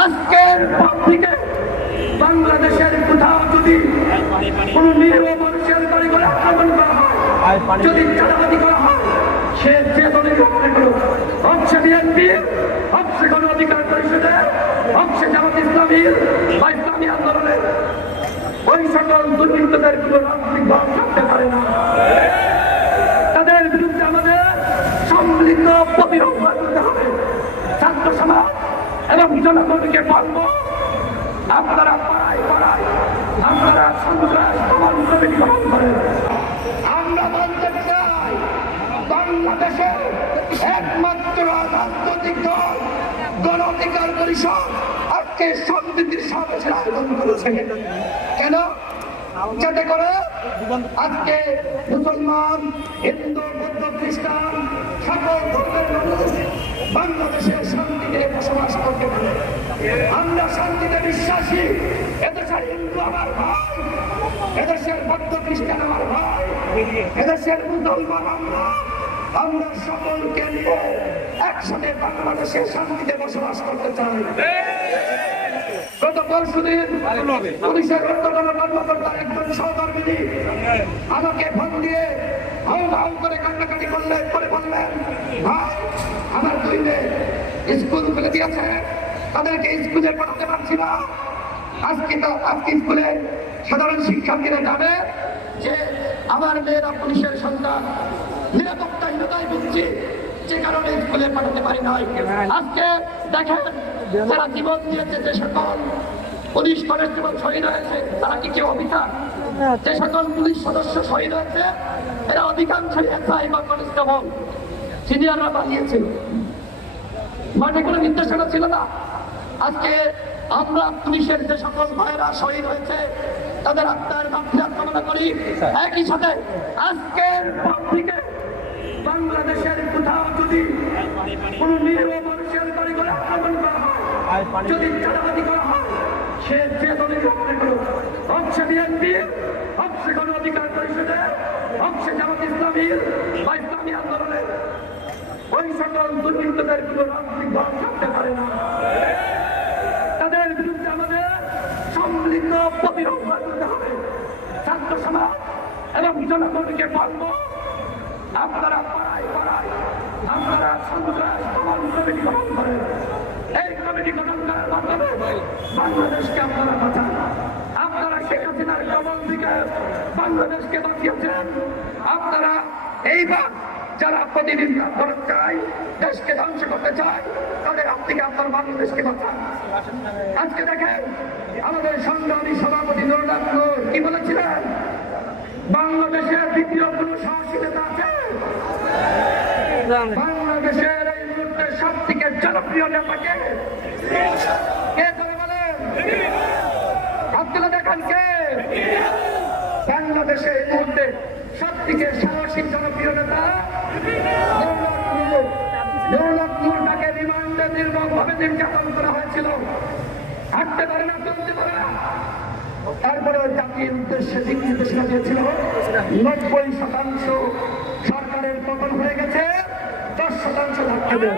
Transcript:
আজকের পর থেকে বাংলাদেশের কোথাও যদি কোন নিরীহ মানুষের বাড়ি করে আক্রমণ করা হয়, যদি চাঁদাবাদি করা হয়, সে যে দলের হোক না কেন হোক সে বিএনপি সে গণ অধিকার পরিষদের হোক সে জামাত ইসলামীর বা ইসলামী আন্দোলনের ওই সকল দুর্বৃত্তদের কোনো রাজনৈতিক দল থাকতে পারে না। তাদের বিরুদ্ধে আমাদের সম্মিলিত প্রতিরোধ তুলতে হবে। ছাত্র সমাজ এবং জনগণকে বলব আপনারা পাড়ায় পাড়ায়, আপনারা সন্ত্রাস গঠন করেন। আমরা বলতে চাই, বাংলাদেশের একমাত্র রাজনৈতিক দল গণ অধিকার পরিষদ আজকে সম্প্রীতির সমাবেশের আয়োজন করেছে। কেন? যাতে করে আজকে মুসলমান, হিন্দু, বৌদ্ধ, খ্রিস্টান, সকল শান্তিতে বসবাস করতে পারে আমরা শান্তিতে বিশ্বাসী। এদেশের হিন্দু আমার ভাই, এদেশের বৌদ্ধ খ্রিস্টান আমার ভাই, এদেশের মুসলমান আমরা আমরা সকলকে নিয়ে একসাথে বাংলাদেশে শান্তিতে বসবাস করতে চাই। গত পরশুদিন পুলিশের অন্যতম কর্মকর্তা একজন সহকর্মী আমাকে ফোন দিয়ে হাউ হাউ আমার দুই মেয়ে। স্কুল খুলে দিয়েছে। তাদেরকে স্কুলে পড়াতে পারছি না। আজকে আজকে স্কুলে সাধারণ শিক্ষার্থীরা জানে যে আমার মেয়েরা পুলিশের সন্তান। নিরাপত্তাহীনতায় ভুগছে। যে কারণে স্কুলে পাঠাতে পারি নাই। আজকে দেখেন, যারা জীবন দিয়েছে যে সকল পুলিশ কনস্টেবল শহীদ হয়েছে, তারা কি কেউ অফিসার যে সকল পুলিশ সদস্য শহীদ হয়েছে, এরা অধিকাংশ এসআই বা কনস্টেবল। সিনিয়ররা বানিয়েছে মাঠে কোনো নির্দেশনা ছিল না। আজকে আমরা পুলিশের যে সকল ভাইয়েরা শহীদ হয়েছে, তাদের আত্মার মাফিয়াত কামনা করি। একই সাথে আজকের পর থেকে বাংলাদেশের কোথাও যদি কোন নিরীহ মানুষের বাড়ি করে আক্রমণ করা হয়, যদি চাঁদাবাদি করা হয়, সে যে দলের হোক না কেন? হোক সে বিএনপি সে গণ অধিকার পরিষদের হোক জামাত ইসলামীর বা ইসলামী আন্দোলনের ওই সকল দুর্বৃত্তদের কোনো দল থাকতে পারে না। তাদের বিরুদ্ধে আমাদের সম্মিলিত প্রতিরোধ তুলতে হবে। ছাত্র সমাজ এবং জনগণকে বলব, আপনারা পাড়ায় পাড়ায়, আপনারা সন্ত্রাস সমাজ কমিটি গঠন করেন। এই কমিটি গঠন করার মাধ্যমে বাংলাদেশকে আপনারা বাঁচান। আপনারা শেখ হাসিনার কবল থেকে বাংলাদেশকে বাঁচিয়েছেন। আপনারা এইবার যারা প্রতিদিন চায় দেশকে ধ্বংস করতে চায়, তাদের হাত থেকে আপনার বাংলাদেশকে বাঁচান? আজকে দেখেন, আমাদের সংগ্রামী সভাপতি নুরুল্লাহ নূর কি বলেছিলেন? বাংলাদেশের দ্বিতীয় কোন সাহসী নেতা আছে? বাংলাদেশের এই মুহূর্তে সব থেকে জনপ্রিয় নেতাকে কে করে বলেন? হাত তুলে দেখান কে? বাংলাদেশে এই মুহূর্তে সব থেকে সাহসী জনপ্রিয় নেতা দৌলত নূর রিমান্ডে নির্যাতন করা হয়েছিল হাঁটতে পারে না চলতে পারে না তারপরে জাতির উদ্দেশ্যে দিক নির্দেশনা দিয়েছিল নব্বই শতাংশ সরকারের পতন হয়ে গেছে, দশ শতাংশ ধাক্কা দেন।